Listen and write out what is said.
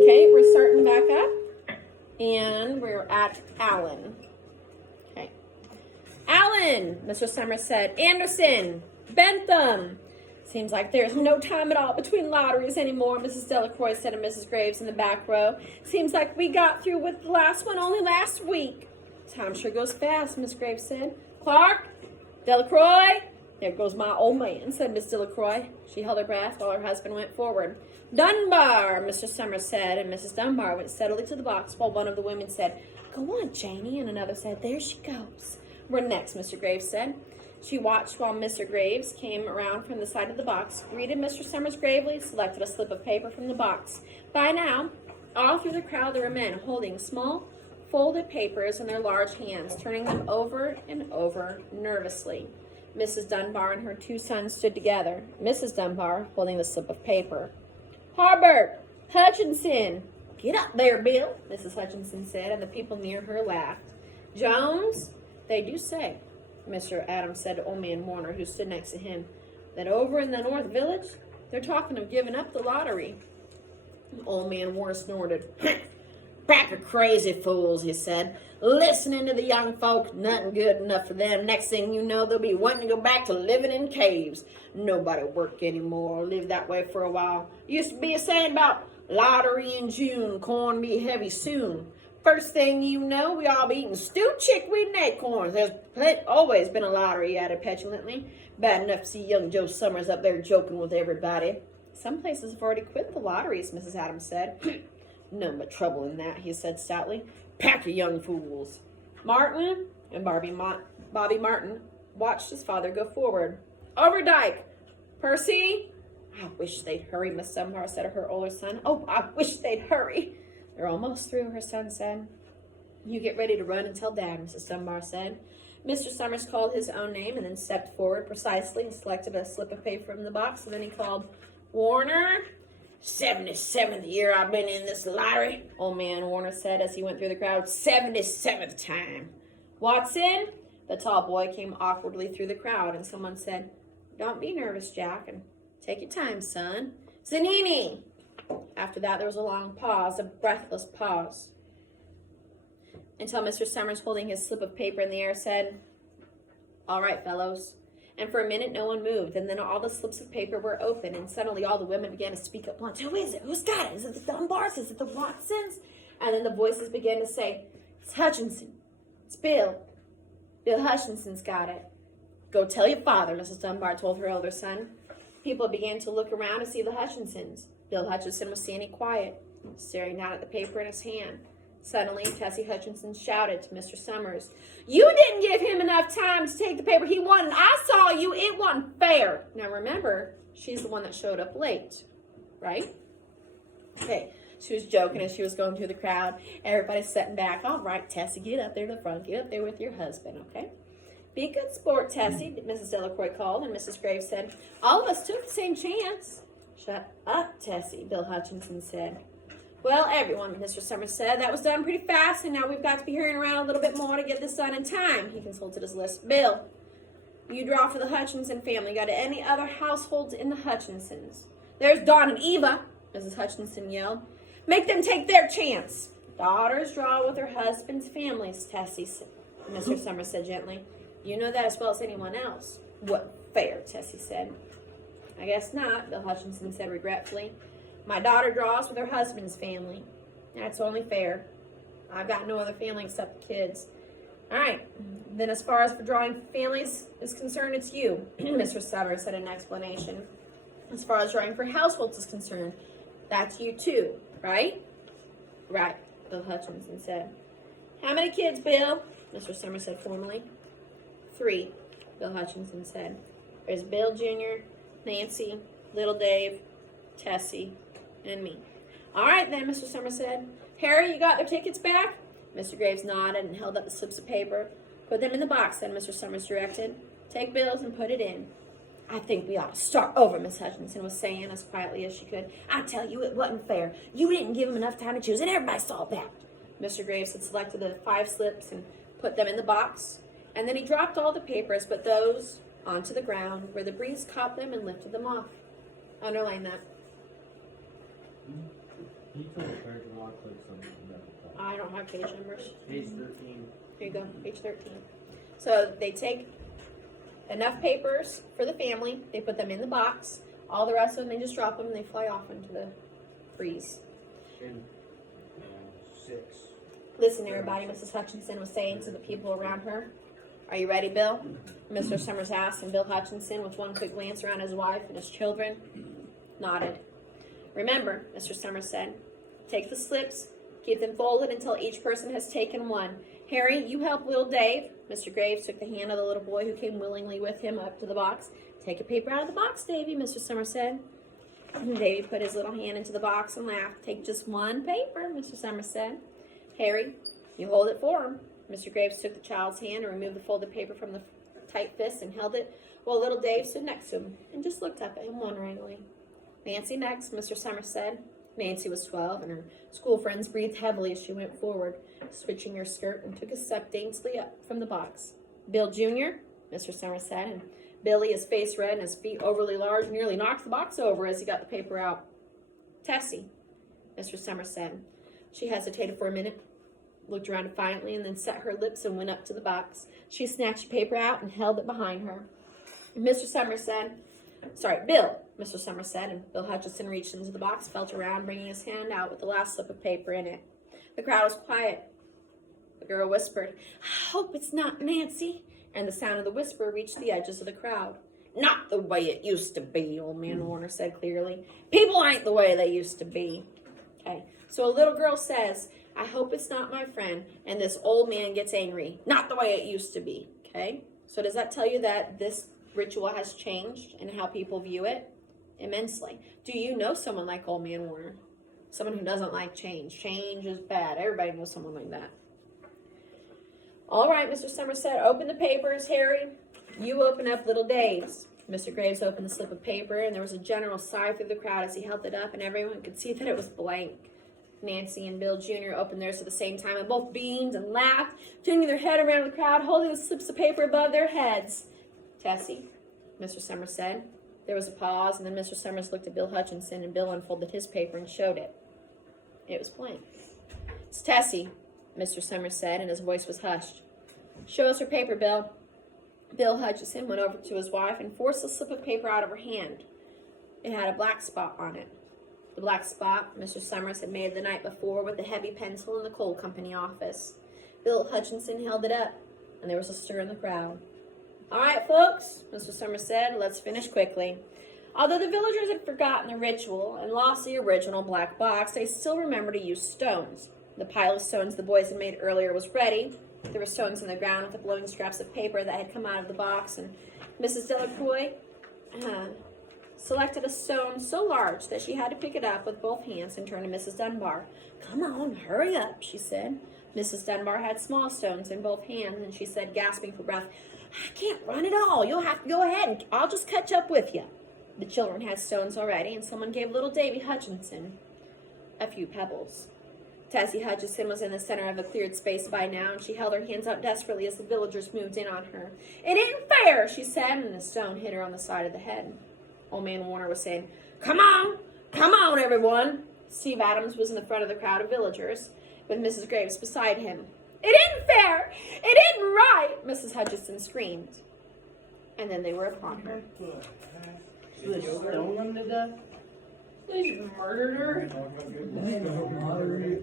Okay, we're starting back up. And we're at Allen. Okay. Allen, Mr. Summers said. Anderson, Bentham. Seems like there's no time at all between lotteries anymore, Mrs. Delacroix said to Mrs. Graves in the back row. Seems like we got through with the last one only last week. Time sure goes fast, Miss Graves said. Clark, Delacroix. There goes my old man, said Miss Delacroix. She held her breath while her husband went forward. Dunbar, Mr. Summers said, and Mrs. Dunbar went steadily to the box while one of the women said, Go on, Janie, and another said, There she goes. We're next, Mr. Graves said. She watched while Mr. Graves came around from the side of the box, greeted Mr. Summers gravely, selected a slip of paper from the box. By now, all through the crowd there were men holding small, folded papers in their large hands, turning them over and over nervously. Mrs. Dunbar and her two sons stood together, Mrs. Dunbar holding the slip of paper. Harbert, Hutchinson. Get up there, Bill, Mrs. Hutchinson said, and the people near her laughed. Jones, they do say, Mr. Adams said to old man Warner, who stood next to him, that over in the North Village, they're talking of giving up the lottery. Old man Warner snorted. Pack of crazy fools, he said. Listening to the young folk, nothing good enough for them. Next thing you know, they'll be wanting to go back to living in caves. Nobody work anymore, live that way for a while. Used to be a saying about lottery in June, corn be heavy soon. First thing you know, we all be eating stewed chickweed and acorns. There's always been a lottery, he added petulantly. Bad enough to see young Joe Summers up there joking with everybody. Some places have already quit the lotteries, Mrs. Adams said. None but trouble in that, he said stoutly. Pack of young fools. Martin and Bobby Martin watched his father go forward. Overdyke, Percy. I wish they'd hurry, Miss Dunbar said to her older son. Oh, I wish they'd hurry. They're almost through, her son said. You get ready to run and tell Dad, Mrs. Dunbar said. Mr. Summers called his own name and then stepped forward precisely and selected a slip of paper from the box. And then he called, Warner. 77th year I've been in this lottery, old man Warner said as he went through the crowd. 77th time. Watson, the tall boy came awkwardly through the crowd, and someone said, Don't be nervous, Jack, and take your time, son. Zanini. After that, there was a long pause, a breathless pause, until Mr. Summers, holding his slip of paper in the air, said, All right, fellows. And for a minute, no one moved. And then all the slips of paper were open. And suddenly all the women began to speak at once. Who is it? Who's got it? Is it the Dunbars? Is it the Watsons? And then the voices began to say, It's Hutchinson. It's Bill. Bill Hutchinson's got it. Go tell your father, Mrs. Dunbar told her elder son. People began to look around to see the Hutchinsons. Bill Hutchinson was standing quiet, staring down at the paper in his hand. Suddenly, Tessie Hutchinson shouted to Mr. Summers, You didn't give him enough time to take the paper he wanted. I saw you. It wasn't fair. Now remember, she's the one that showed up late, right? Okay, she was joking as she was going through the crowd. Everybody's sitting back. All right, Tessie, get up there to the front. Get up there with your husband, okay? Be a good sport, Tessie, Mrs. Delacroix called, and Mrs. Graves said, All of us took the same chance. Shut up, Tessie, Bill Hutchinson said. Well, everyone, Mr. Summers said, that was done pretty fast, and now we've got to be hurrying around a little bit more to get this done in time. He consulted his list. Bill, you draw for the Hutchinson family. Got any other households in the Hutchinsons? There's Dawn and Eva, Mrs. Hutchinson yelled. Make them take their chance. Daughters draw with their husbands' families, Tessie said. Mr. Summers said gently. You know that as well as anyone else. What fair, Tessie said. I guess not, Bill Hutchinson said regretfully. My daughter draws with her husband's family. That's only fair. I've got no other family except the kids. All right. Then as far as for drawing families is concerned, it's you, Mr. Summers said in explanation. As far as drawing for households is concerned, that's you too, right? Right, Bill Hutchinson said. How many kids, Bill? Mr. Summers said formally. 3, Bill Hutchinson said. There's Bill Jr., Nancy, Little Dave, Tessie, and me. All right, then, Mr. Summers said. Harry, you got their tickets back? Mr. Graves nodded and held up the slips of paper. Put them in the box, then, Mr. Summers directed. Take Bill's and put it in. I think we ought to start over, Miss Hutchinson was saying as quietly as she could. I tell you, it wasn't fair. You didn't give him enough time to choose, and everybody saw that. Mr. Graves had selected the 5 slips and put them in the box, and then he dropped all the papers but those onto the ground where the breeze caught them and lifted them off. Underline that. He told the parents to walk like something about that. I don't have page numbers. Page 13. Here you go, page 13. So they take enough papers for the family, they put them in the box, all the rest of them they just drop them and they fly off into the breeze. And 6. Listen, everybody, Mrs. Hutchinson was saying to the people around her. Are you ready, Bill? Mr. Summers asked, and Bill Hutchinson, with one quick glance around his wife and his children, nodded. Remember, Mr. Summers said, take the slips, keep them folded until each person has taken one. Harry, you help little Dave. Mr. Graves took the hand of the little boy who came willingly with him up to the box. Take a paper out of the box, Davy, Mr. Summers said. Davy put his little hand into the box and laughed. Take just one paper, Mr. Summers said. Harry, you hold it for him. Mr. Graves took the child's hand and removed the folded paper from the tight fist and held it while little Dave stood next to him and just looked up at him wonderingly. Nancy next, Mr. Summers said. Nancy was 12, and her school friends breathed heavily as she went forward, switching her skirt, and took a step daintily up from the box. Bill Jr., Mr. Summers said, and Billy, his face red and his feet overly large, nearly knocked the box over as he got the paper out. Tessie, Mr. Summers said. She hesitated for a minute, looked around defiantly, and then set her lips and went up to the box. She snatched the paper out and held it behind her. Mr. Summers said, Bill, Mr. Summers said, and Bill Hutchinson reached into the box, felt around, bringing his hand out with the last slip of paper in it. The crowd was quiet. The girl whispered, I hope it's not Nancy, and the sound of the whisper reached the edges of the crowd. Not the way it used to be, old man Warner said clearly. People ain't the way they used to be. Okay, so a little girl says, I hope it's not my friend, and this old man gets angry. Not the way it used to be, okay? So does that tell you that this ritual has changed in how people view it? Immensely. Do you know someone like old man Warner? Someone who doesn't like change. Change is bad. Everybody knows someone like that. All right, Mr. Summers said, open the papers, Harry. You open up little Dave's. Mr. Graves opened the slip of paper, and there was a general sigh through the crowd as he held it up, and everyone could see that it was blank. Nancy and Bill Jr. opened theirs at the same time and both beamed and laughed, turning their head around the crowd, holding the slips of paper above their heads. Tessie, Mr. Summers said. There was a pause, and then Mr. Summers looked at Bill Hutchinson, and Bill unfolded his paper and showed it. It was blank. It's Tessie, Mr. Summers said, and his voice was hushed. Show us her paper, Bill. Bill Hutchinson went over to his wife and forced the slip of paper out of her hand. It had a black spot on it. The black spot Mr. Summers had made the night before with a heavy pencil in the coal company office. Bill Hutchinson held it up, and there was a stir in the crowd. All right, folks, Mr. Summers said, let's finish quickly. Although the villagers had forgotten the ritual and lost the original black box, they still remembered to use stones. The pile of stones the boys had made earlier was ready. There were stones in the ground with the glowing scraps of paper that had come out of the box, and Mrs. Delacroix selected a stone so large that she had to pick it up with both hands and turn to Mrs. Dunbar. Come on, hurry up, she said. Mrs. Dunbar had small stones in both hands, and she said, gasping for breath, I can't run at all. You'll have to go ahead, and I'll just catch up with you. The children had stones already, and someone gave little Davy Hutchinson a few pebbles. Tessie Hutchinson was in the center of a cleared space by now, and she held her hands out desperately as the villagers moved in on her. It isn't fair, she said, and a stone hit her on the side of the head. Old man Warner was saying, come on, everyone. Steve Adams was in the front of the crowd of villagers, with Mrs. Graves beside him. It isn't fair! It isn't right! Mrs. Hutchinson screamed. And then they were upon her. They stoned him to death? They murdered her.